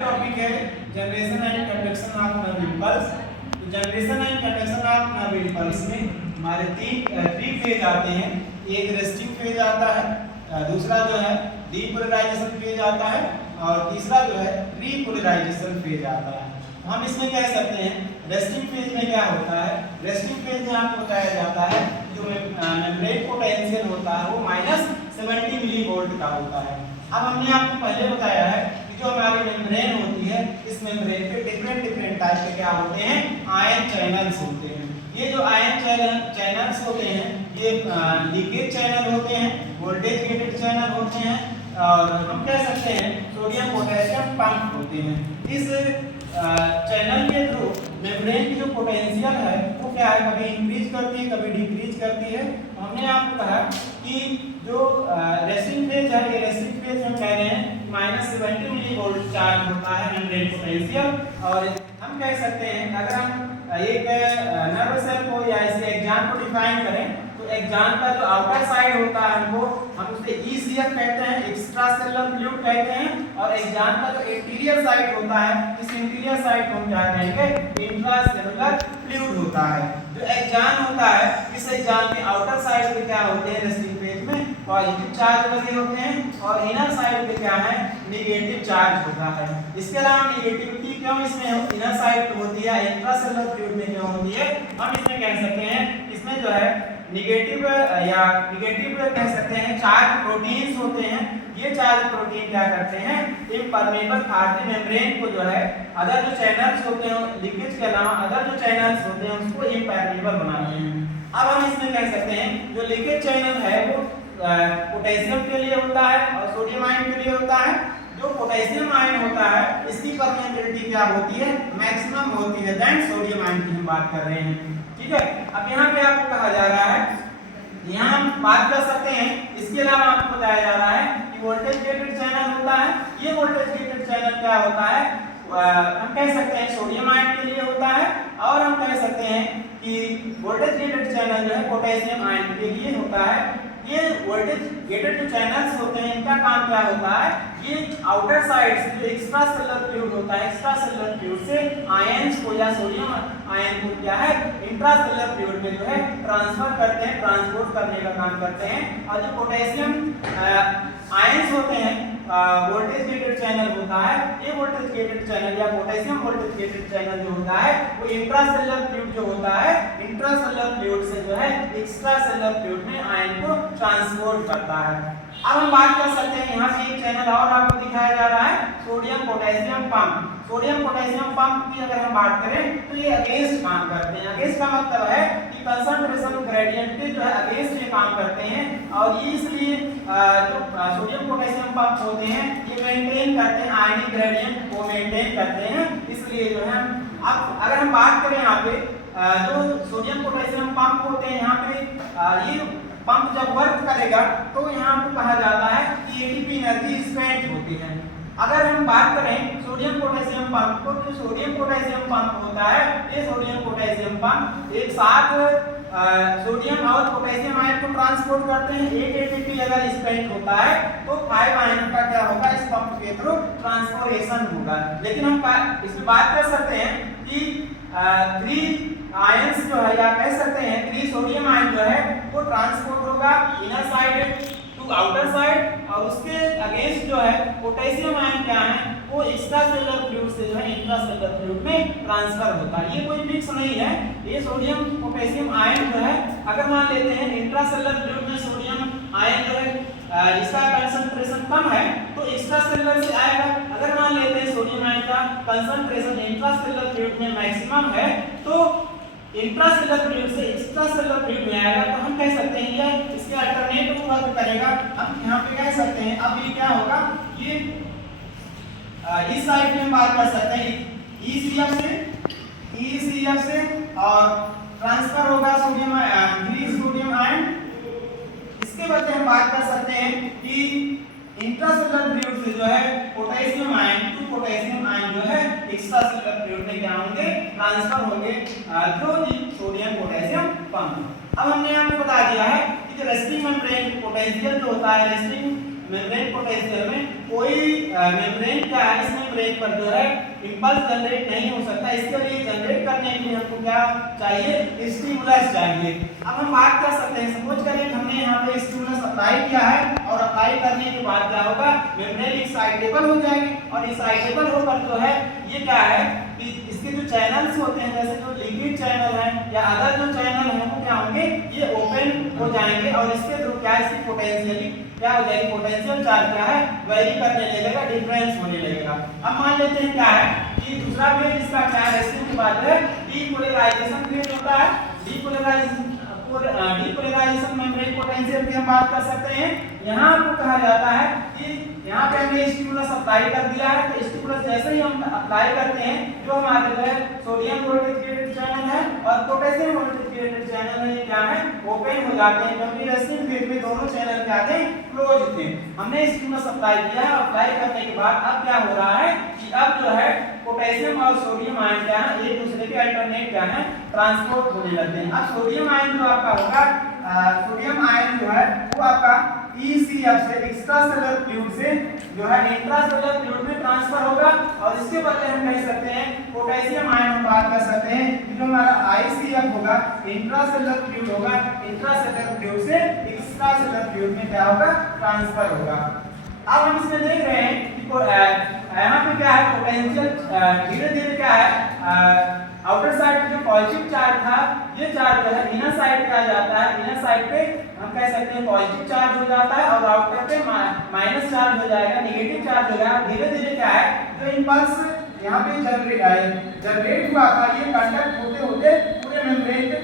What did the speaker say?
Topic है generation and conduction of nerve impulse. तो generation and conduction of nerve impulse में हमारे three phase आते हैं। एक रेस्टिंग फेज आता है, दूसरा जो है डीपोलराइजेशन फेज आता है और तीसरा जो है रीपोलराइजेशन फेज आता है। हम इसमें कह सकते हैं रेस्टिंग फेज में क्या होता है। रेस्टिंग फेज में आपको बताया जाता है जो मेम्ब्रेन पोटेंशियल होता है वो -70 मिलीवोल्ट का होता है। अब हमने आपको पहले बताया है कि जो हमारी मेम्ब्रेन होती है इस मेम्ब्रेन पे डिफरेंट टाइप के क्या होते हैं, आयन चैनल्स होते हैं। ये जो आयन चैनल्स होते हैं ये लीकेज चैनल होते हैं, वोल्टेज गेटेड चैनल होते हैं और हम कह सकते हैं सोडियम पोटेशियम पंप होते हैं। इस चैनल के थ्रू मेम्ब्रेन की जो पोटेंशियल है वो क्या है, कभी इंक्रीज करती है कभी डिक्रीज करती है। हमने आपको कहा कि जो रेस्टिंग फेज है ये रेस्टिंग फेज हम कह रहे हैं -70 मिलीवोल्ट चार्ज होता है मेम्ब्रेन पोटेंशियल। और हम कह सकते हैं अगर हम एक नर्व सेल को या इसे एक्जाम को डिफाइन करें तो एक्जाम का जो आउटर साइड होता है हम उसे ईसीएफ कहते हैं, एक्स्ट्रा सेलुलर फ्लूइड कहते हैं। और एक्जाम का जो इंटीरियर साइड होता है इस इंटीरियर साइड को हम क्या कहेंगे, इंट्रा सेलुलर फ्लूइड होता है। जो एक्जाम होता है इस एक्जाम के आउटर साइड पे क्या होते हैं, रेस्टिंग फेज में पॉजिटिव चार्ज लगे होते हैं और इनर साइड पे क्या है, नेगेटिव चार्ज होता है। इसके अलावा नेगेटिविटी क्यों इसमें इनर साइड पे होती है, इंट्रा सेलुलर फ्लूइड में क्यों होती है, हम इसमें कह सकते हैं इसमें जो है नेगेटिव कह सकते हैं चार्ज प्रोटीन्स होते हैं। ये चार्ज प्रोटीन क्या करते हैं, इम्परमेबल आर्टरी मेम्ब्रेन को जो है अदर जो चैनल्स होते हैं लीकेज के अलावा अदर जो चैनल्स होते हैं उसको इम्परमेबल बनाते हैं। अब हम इसमें कह सकते हैं जो लीकेज चैनल है वो पोटेशियम के लिए होता है और सोडियम आयन के लिए होता है। जो पोटेशियम आयन होता है इसकी परमेबिलिटी क्या होती है, मैक्सिमम होती है देन सोडियम आयन की हम बात कर रहे हैं। ठीक है, अब यहाँ पे आपको कहा जा रहा है, यहाँ हम बात कर सकते हैं इसके अलावा आपको बताया जा रहा है कि वोल्टेज गेटेड चैनल होता है। ये वोल्टेज गेटेड चैनल क्या होता है, हम कह सकते हैं सोडियम आयन के लिए होता है और हम कह सकते हैं कि वोल्टेज गेटेड चैनल जो है पोटेशियम आयन के लिए होता है। ये वोल्टेज गेटेड जो चैनल्स होते हैं इनका काम क्या होता है, ये आउटर साइड से जो एक्स्ट्रा सेलुलर फ्लूइड होता है एक्स्ट्रा सेलुलर फ्लूइड से आयंस को या सोडियम आयन को क्या है इंट्रा सेलुलर फ्लूइड में जो है ट्रांसफर करते हैं, ट्रांसपोर्ट करने का काम करते हैं। और जो पोटेशियम आयंस होते हैं वोल्टेज गेटेड चैनल होता है, ये वोल्टेज गेटेड चैनल या पोटेशियम वोल्टेज गेटेड चैनल जो होता है वो इंट्रा सेलुलर फ्लूइड जो होता है इंट्रा सेलुलर फ्लूइड से जो है एक्स्ट्रा सेलुलर फ्लूइड में आयन को ट्रांसपोर्ट करता है। अब हम बात कर सकते हैं यहाँ से एक चैनल और आपको दिखाया जा रहा है sodium potassium pump. Sodium potassium pump की अगर हम बात करें तो ये अगेंस्ट काम करते हैं। अगेंस्ट का मतलब है कि कंसंट्रेशन ग्रेडियंट पे जो है अगेंस्ट ये काम करते हैं और ये इसलिए जो सोडियम पोटेशियम पंप होते हैं ये मेंटेन करते हैं आयनिक ग्रेडियंट को मेंटेन करते हैं। इसलिए जो है अब अगर हम बात करें यहाँ पे जो सोडियम पोटेशियम पंप होते हैं यहाँ पे ये पंप जब वर्क करेगा तो यहाँ पे कहा जाता है कि एटीपी एनर्जी स्पेंड होती है। अगर हम बात करें सोडियम पोटेशियम पंप को, तो सोडियम पोटेशियम पंप होता है ये सोडियम पोटेशियम पंप एक साथ सोडियम और पोटेशियम आयन को ट्रांसपोर्ट करते हैं। एक एटीपी अगर स्पेंड होता है तो 5 आयन का क्या होगा, इस पंप के थ्रू ट्रांसफॉर्मेशन होगा। लेकिन हम इसमें बात कर सकते हैं कि 3 आयंस जो है या कह सकते हैं 3 सोडियम आयन जो है वो ट्रांसपोर्ट होगा inner side to outer side और उसके अगेंस्ट जो है पोटेशियम आयन क्या है वो एक्स्ट्रा सेलुलर फ्लूइड से जो है इंट्रा सेलुलर फ्लूइड में ट्रांसफर होता है। ये कोई फिक्स नहीं है, ये सोडियम पोटेशियम आयन जो है अगर मान लेते हैं इंट्रा सेलुलर फ्लूइड में सोडियम आयन जो है इसका कंसंट्रेशन कम है तो एक्स्ट्रा सेलुलर से आएगा। अगर मान लेते हैं सोडियम आयन का कंसंट्रेशन इंट्रा सेलुलर फ्लूइड में मैक्सिमम है तो इंट्रा सेलुलर फ्लूइड से एक्स्ट्रा सेलुलर फ्लूइड में आएगा। तो हम कह सकते हैं ये इसके अल्टरनेट वर्क करेगा। हम यहाँ पे कह सकते हैं अब ये क्या होगा, ये इस साइड में हम बात कर सकते हैं ECF से और ट्रांसफर होगा सोडियम सोडियम आयन। इसके बाद हम बात कर सकते हैं कि इंट्रासेलुलर फ्लूइड से जो है potassium ion to potassium ion जो है एक्स्ट्रा सेलुलर फ्लूइड में क्या होंगे, ट्रांसफर होंगे through the sodium potassium pump. अब हमने आपको बता दिया है कि जो रेस्टिंग मेम्ब्रेन पोटेंशियल जो होता है रेस्टिंग मेम्ब्रेन पोटेंशियल में कोई मेम्ब्रेन क्या है, इस मेम्ब्रेन पर जो है इंपल्स जनरेट नहीं हो सकता। इसके लिए जनरेट करने के लिए हमको क्या चाहिए, स्टिमुलस चाहिए। अब हम बात कर सकते हैं, सपोज करिए हमने यहाँ पे स्टिमुलस अप्लाई किया है और अप्लाई करने के बाद क्या होगा, मेम्ब्रेन एक्साइटेबल हो जाएगी और एक्साइटेबल होकर जो है ये क्या है कि इसके जो चैनल्स होते हैं, जैसे जो लिक्विड चैनल है या अदर जो चैनल है वो क्या होंगे, ये ओपन हो जाएंगे और इसके थ्रू क्या इसकी पोटेंशियली क्या हो जाएगी, पोटेंशियल चार्ज क्या है वेरी करने लगेगा, डिफरेंस होने लगेगा। अब मान लेते हैं क्या है कि दूसरा फेज इसका क्या है, रेस्टिंग के बाद है डीपोलराइजेशन फेज होता है। डीपोलराइजेशन मेम्ब्रेन पोटेंशियल की हम बात कर सकते हैं। यहाँ आपको कहा जाता है कि यहाँ पे हमने स्टिमुलस अप्लाई कर दिया है, तो स्टिमुलस जैसे ही हम अप्लाई करते हैं जो हमारे जो है सोडियम वोल्टेज क्रिएटेड चैनल है और पोटेशियम वोल्टेज क्रिएटेड चैनल है, ये क्या है ओपन हो जाते हैं, क्योंकि रेस्टिंग फेज में दोनों चैनल क्या थे, क्लोज थे। हमने स्टिमुलस अप्लाई किया है, अप्लाई करने के बाद अब क्या हो रहा है कि अब जो है पोटेशियम और सोडियम आयन क्या है एक दूसरे के अल्टरनेट क्या है ट्रांसपोर्ट होने लगते हैं। अब सोडियम आयन जो आपका होगा, सोडियम आयन जो है वो आपका ECF से एक्स्ट्रासेलुलर फ्लूइड से जो है इंट्रासेलुलर फ्लूइड में ट्रांसफर होगा और इसके बदले हम कह सकते हैं पोटेशियम आयन हम बात कर सकते हैं जो हमारा ICF होगा, इंट्रासेलुलर फ्लूइड होगा, इंट्रासेलुलर फ्लूइड से एक्स्ट्रासेलुलर फ्लूइड में क्या होगा ट्रांसफर होगा। अब हम इसमें देख रहे हैं कि यहाँ पे क्या है पोटेंशियल धीरे धीरे क्या है आउटर साइड पे जो पॉजिटिव चार्ज था ये चार्ज जो है इनर साइड पे आ जाता है, इनर साइड पे हम कह सकते हैं पॉजिटिव चार्ज हो जाता है और आउटर पे माइनस चार्ज हो जाएगा, नेगेटिव चार्ज हो जाएगा। धीरे धीरे क्या है जो इंपल्स यहाँ पे जनरेट हुआ था ये कंडक्ट होते होते पूरे मेम्ब्रेन पे